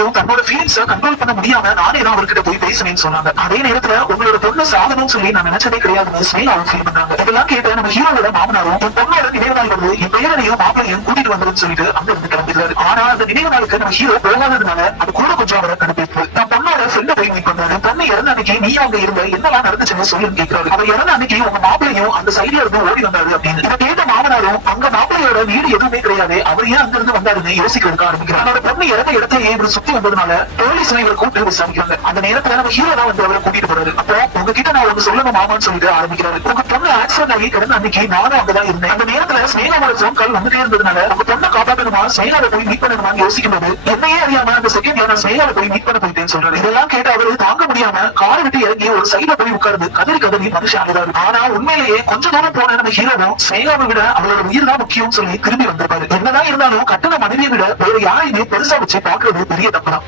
கொஞ்சம் தன்னோட feelings control பண்ண முடியாம நானே தான் அவர்கிட்ட போய் பேசினேன்னு சொன்னாங்க. அதே நேரத்துல உங்களோட பொண்ணு சாகணும்னு சொல்லி நான் நினைச்சதே கிடையாதுன்னு ஸ்னேகாவும் ஃபீல் பண்றாங்க. இதெல்லாம் கேட்ட நம்ம ஹீரோவோட மாமனாரும் என் பொண்ணோட நினைவு நாள் வந்து என் பேரனையும் மாப்பிளையும் கூட்டிட்டு வந்துருன்னு சொல்லிட்டு அங்க இருந்து கிளம்பிடுறாரு. ஆனா அந்த நினைவு நாளுக்கு நம்ம ஹீரோ போகாததுனால அது கூட கொஞ்சம் அவரை கடுப்பேற்று நான் பொண்ணோட ஃப்ரெண்ட போய் மீட் பண்றாரு. பொண்ணு இறந்த அன்னைக்கு நீ அங்க இருந்த என்னெல்லாம் நடந்துச்சுன்னு சொல்லுன்னு கேட்கிறாரு. அவர் இறந்த அன்னைக்கு உங்க மாப்பிளையும் அந்த சைடுல இருந்து ஓடி வந்தாரு அப்படின்னு. இதை கேட்ட மாமனாரும் அங்க மாப்பிளையோட வீடு எதுவுமே கிடையாது, அவர் ஏன் அங்க இருந்து வந்தாருன்னு யோசிக்கிறதுக்கு ஆரம்பிக்கிறார். அவரோட பொண்ணு இறந்த இடத்துல இவர் சுத்தி வந்ததுனால போலீஸ் இவரை கூப்பிட்டு விசாரிக்கிறாங்க. அந்த நேரத்துல நம்ம ஹீரோ தான் வந்து அவரை கூட்டிட்டு போறாரு. அப்போ உங்ககிட்ட நான் ஒண்ணு சொல்லணும் மாமான்னு சொல்லிட்டு ஆரம்பிக்கிறாரு. உங்க பொண்ணு ஆக்சிடென்ட் ஆகி கிடந்த அன்னைக்கு நானும் அங்கதான் இருந்தேன். அந்த நேரத்துல ஸ்னேகாவோட போன் கால் வந்துட்டே இருந்ததுனால உங்க பொண்ணை காப்பாற்றணுமா ஸ்னேகாவை போய் மீட் பண்ணணுமான்னு யோசிக்கும்போது என்னையே அறியாம அந்த செகண்ட் நான் ஸ்னேகாவை போய் மீட் பண்ண போயிட்டேன்னு சொல்றாரு. இதெல்லாம் கேட்டு அவரு தாங்க முடியாம காரை விட்டு இறங்கி ஒரு சைடுல போய் உட்கார்ந்து கதறி மனுஷன் ஆகிறாரு. ஆனா உண்மையிலேயே கொஞ்ச தூரம் போன நம்ம ஹீரோவும் ஸ்னேகாவை விட அவளோட உயிர் தான் முக்கியம் சொல்லி திரும்பி வந்திருப்பாரு. என்னதான் இருந்தாலும் கட்டண மனைவியை விட வேற யாரையுமே பெருசா வச்சு பாக்குறது பெரிய தப்பு தான்.